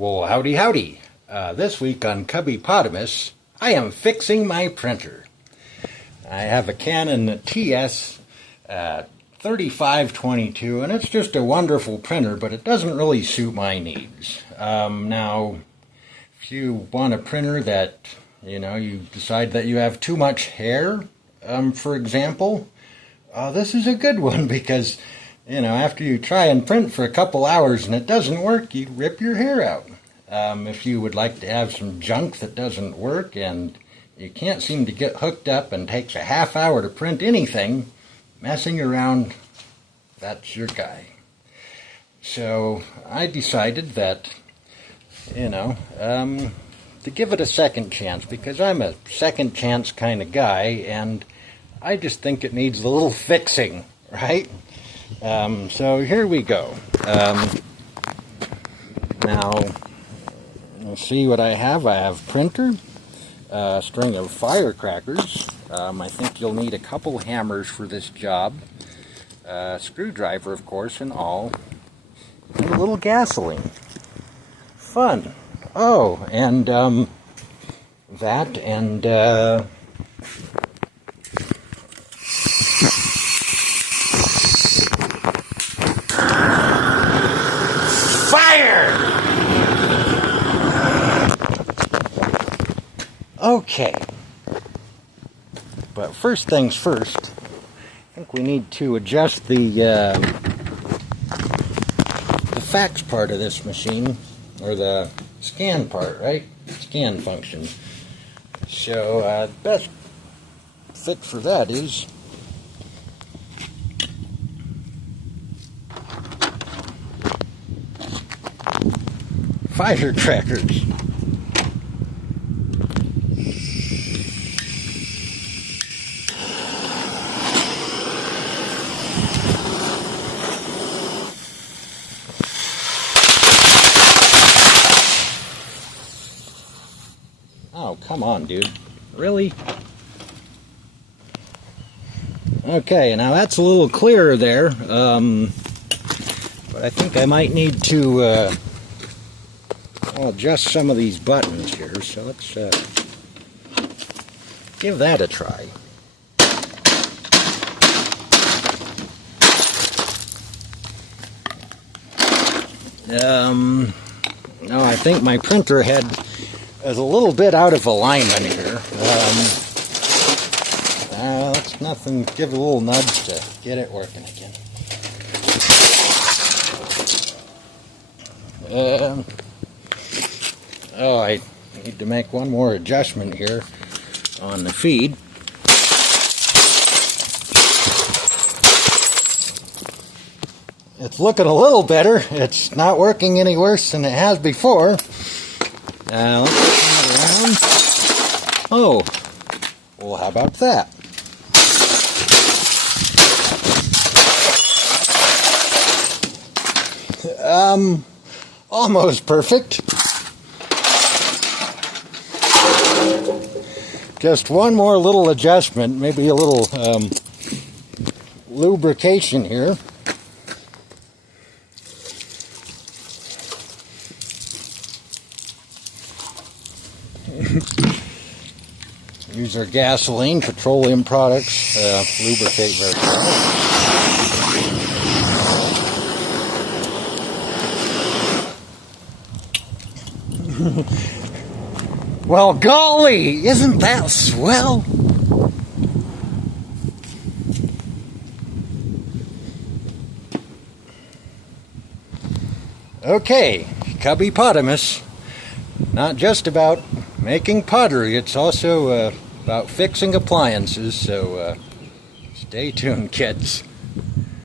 Well, howdy howdy. This week on Cubbypotamus, I am fixing my printer. I have a Canon TS3522, and it's just a wonderful printer, but it doesn't really suit my needs. Now, if you want a printer that, you decide that you have too much hair, for example, this is a good one because, after you try and print for a couple hours and it doesn't work, you rip your hair out. If you would like to have some junk that doesn't work and you can't seem to get hooked up and takes a half hour to print anything, messing around, that's your guy. So I decided that, to give it a second chance, because I'm a second chance kind of guy, and I just think it needs a little fixing, right? So here we go. Now, let's see what I have. I have printer, a string of firecrackers. I think you'll need a couple hammers for this job. Screwdriver, of course, and all. And a little gasoline. Fun. Oh, and that and fire! Okay. But first things first, I think we need to adjust the fax part of this machine, or the scan part, right? Scan function. So the best fit for that is firecrackers. Oh, come on, dude. Really? Okay, now that's a little clearer there. But I think I might need to adjust some of these buttons here. So let's give that a try. No, I think my printer head is a little bit out of alignment here. Let's nothing. Give it a little nudge to get it working again. I need to make one more adjustment here on the feed. It's looking a little better. It's not working any worse than it has before. Let's turn it around. Oh, well, how about that? Almost perfect. Just one more little adjustment, maybe a little lubrication here. Use our gasoline, petroleum products, lubricate very well. Well, golly, isn't that swell? Okay, Cubbypotamus. Not just about making pottery, it's also about fixing appliances, so stay tuned, kids.